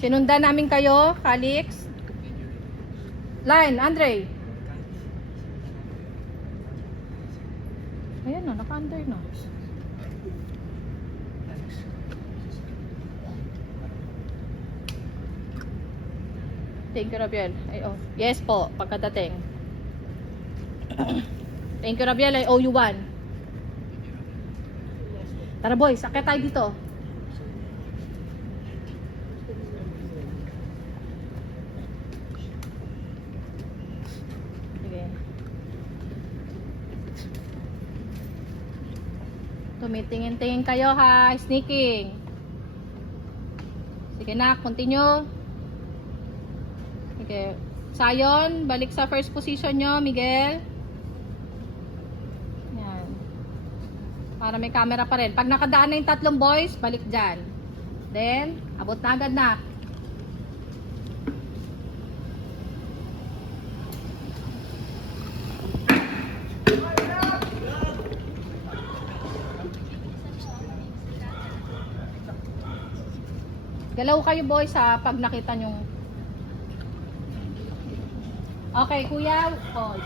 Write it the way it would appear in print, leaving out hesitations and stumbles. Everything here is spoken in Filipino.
Sinundan namin kayo, Calix. Line, Andre. Ayan na, naka-under na. Thank you, Rabiel. Ay, oh. Yes po, pagkadating. Thank you, Rabiel. I owe you one. Tara boys, sakit tayo dito. Sige. Tumitingin-tingin kayo ha, sneaking. Sige na, continue. Sige. Sayon, balik sa first position nyo, Miguel. Yan. Para may camera pa rin. Pag nakadaan na yung tatlong boys, balik dyan. Then, abot na agad na. Galaw kayo boys ha, pag nakita nyong. Okay, kuya. Oh.